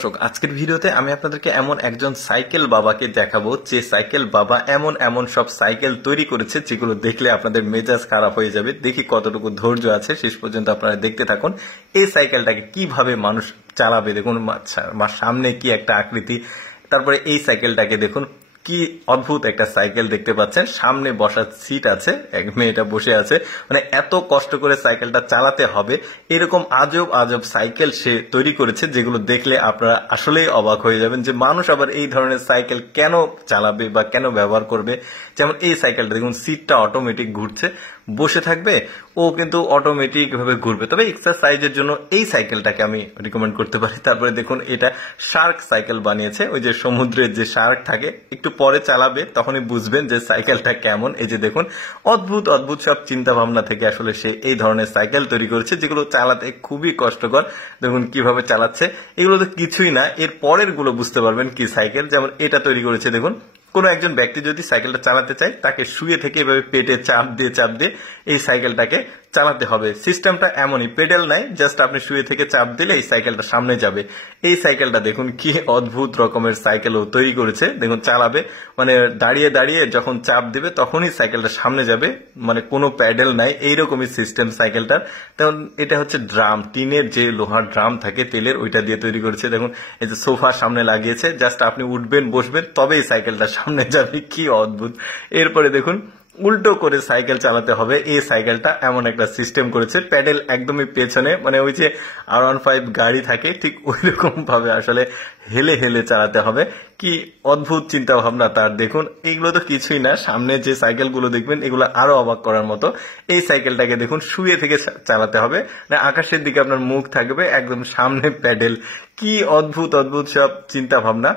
আজকের ভিডিওতে আমি আপনাদেরকে এমন একজন সাইকেল বাবাকে দেখাবো যে সাইকেল বাবা এমন এমন সব সাইকেল তৈরি করেছে যেগুলো দেখলে আপনাদের মেজাজ খারাপ হয়ে যাবে। দেখি কতটুকু ধৈর্য আছে, শেষ পর্যন্ত আপনারা দেখতে থাকুন। এই সাইকেলটাকে কিভাবে মানুষ চালাবে দেখুন, সামনে কি একটা আকৃতি, তারপরে এই সাইকেলটাকে দেখুন কি অদ্ভুত একটা সাইকেল দেখতে পাচ্ছেন, সামনে বসার সিট আছে, এক মেয়েটা বসে আছে। মানে এত কষ্ট করে সাইকেলটা চালাতে হবে এরকম আজব আজব সাইকেল সে তৈরি করেছে যেগুলো দেখলে আপনারা আসলেই অবাক হয়ে যাবেন যে মানুষ আবার এই ধরনের সাইকেল কেন চালাবে বা কেন ব্যবহার করবে। যেমন এই সাইকেলটা দেখুন, সিটটা অটোমেটিক ঘুরছে, বসে থাকবে ও কিন্তু অটোমেটিক ভাবে ঘুরবে। তবে এক্সারসাইজের জন্য এই সাইকেলটাকে আমি রিকমেন্ড করতে পারি। তারপরে দেখুন এটা শার্ক সাইকেল বানিয়েছে, ওই যে সমুদ্রের যে শার্ক থাকে, একটু পরে চালাবে তখনই বুঝবেন যে সাইকেলটা কেমন। এই যে দেখুন অদ্ভুত অদ্ভুত সব চিন্তা ভাবনা থেকে আসলে সে এই ধরনের সাইকেল তৈরি করেছে যেগুলো চালাতে খুবই কষ্টকর। দেখুন কিভাবে চালাচ্ছে, এগুলো তো কিছুই না, এর পরের গুলো বুঝতে পারবেন কি সাইকেল। যেমন এটা তৈরি করেছে দেখুন, কোনো একজন ব্যক্তি যদি সাইকেলটা চালাতে চায় তাকে শুয়ে থেকে এভাবে পেটে চাপ দিয়ে এই সাইকেলটাকে চালাতে হবে। সিস্টেমটা এমনই, পেডেল নাই, জাস্ট আপনি শুয়ে থেকে চাপ দিলে এই সাইকেলটা সামনে যাবে। এই সাইকেলটা দেখুন কি অদ্ভুত রকমের সাইকেল ও তৈরি করেছে। দেখুন চালাবে, মানে দাঁড়িয়ে দাঁড়িয়ে যখন চাপ দিবে তখনই সাইকেলটা সামনে যাবে, মানে কোনো প্যাডেল নাই, এইরকমই সিস্টেম সাইকেলটার। তখন এটা হচ্ছে ড্রাম, টিনের যে লোহার ড্রাম থাকে তেলের, ওইটা দিয়ে তৈরি করেছে। দেখুন এই যে সোফা সামনে লাগিয়েছে, জাস্ট আপনি উঠবেন বসবেন তবেই সাইকেলটা সামনে যাবে, কি অদ্ভুত। এরপরে দেখুন উল্টো করে সাইকেল চালাতে হবে, এই সাইকেলটা এমন একটা সিস্টেম করেছে, প্যাডেল একদমই পেছনে, মানে ওই যে R15 গাড়ি থাকে ঠিক ওই রকম ভাবে আসলে হেলে হেলে চালাতে হবে। কি অদ্ভুত চিন্তা ভাবনা তার। দেখুন এইগুলো তো কিছুই না, সামনে যে সাইকেলগুলো দেখবেন এগুলো আরো অবাক করার মতো। এই সাইকেলটাকে দেখুন শুয়ে থেকে চালাতে হবে, না আকাশের দিকে আপনার মুখ থাকবে, একদম সামনে প্যাডেল। কি অদ্ভুত অদ্ভুত সব চিন্তা ভাবনা।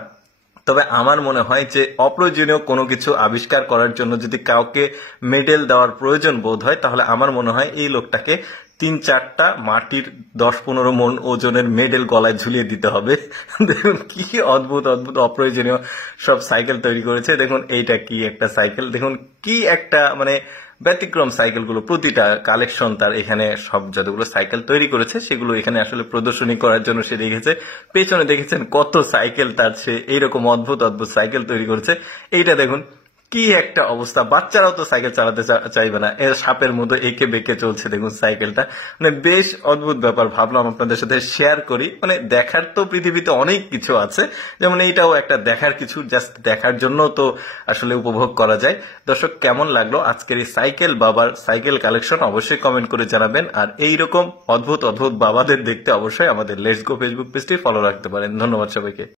তবে আমার মনে হয় যে অপ্রয়োজনীয় কোনো কিছু আবিষ্কার করার জন্য যদি কাউকে মেডেল দেওয়ার প্রয়োজন বোধ হয়, তাহলে আমার মনে হয় এই লোকটাকে 3-4টা মাটির 10-15 মণ ওজনের মেডেল গলায় ঝুলিয়ে দিতে হবে। দেখুন কি অদ্ভুত অদ্ভুত অপ্রয়োজনীয় সব সাইকেল তৈরি করেছে। দেখুন এইটা কি একটা সাইকেল, দেখুন কি একটা মানে ব্যতিক্রম সাইকেলগুলো, প্রতিটা কালেকশন তার। এখানে সব যতগুলো সাইকেল তৈরি করেছে সেগুলো এখানে আসলে প্রদর্শনী করার জন্য সে রেখেছে। পেছনে দেখেছেন কত সাইকেল তার, সে এইরকম অদ্ভুত অদ্ভুত সাইকেল তৈরি করেছে। এইটা দেখুন কি একটা অবস্থা, বাচ্চারাও তো সাইকেল চালাতে চাইবে না, এর সাপের মতো এঁকে বেঁকে চলছে দেখুন সাইকেলটা। মানে বেশ অদ্ভুত ব্যাপার, ভাবলাম আপনাদের সাথে শেয়ার করি। মানে দেখার তো পৃথিবীতে অনেক কিছু আছে, যেমন এইটাও একটা দেখার কিছু, জাস্ট দেখার জন্য তো আসলে উপভোগ করা যায়। দর্শক কেমন লাগলো আজকের এই সাইকেল বাবার সাইকেল কালেকশন অবশ্যই কমেন্ট করে জানাবেন। আর এইরকম অদ্ভুত অদ্ভুত বাবাদের দেখতে অবশ্যই আমাদের লেটস গো ফেসবুক পেজটি ফলো রাখতে পারেন। ধন্যবাদ সবাইকে।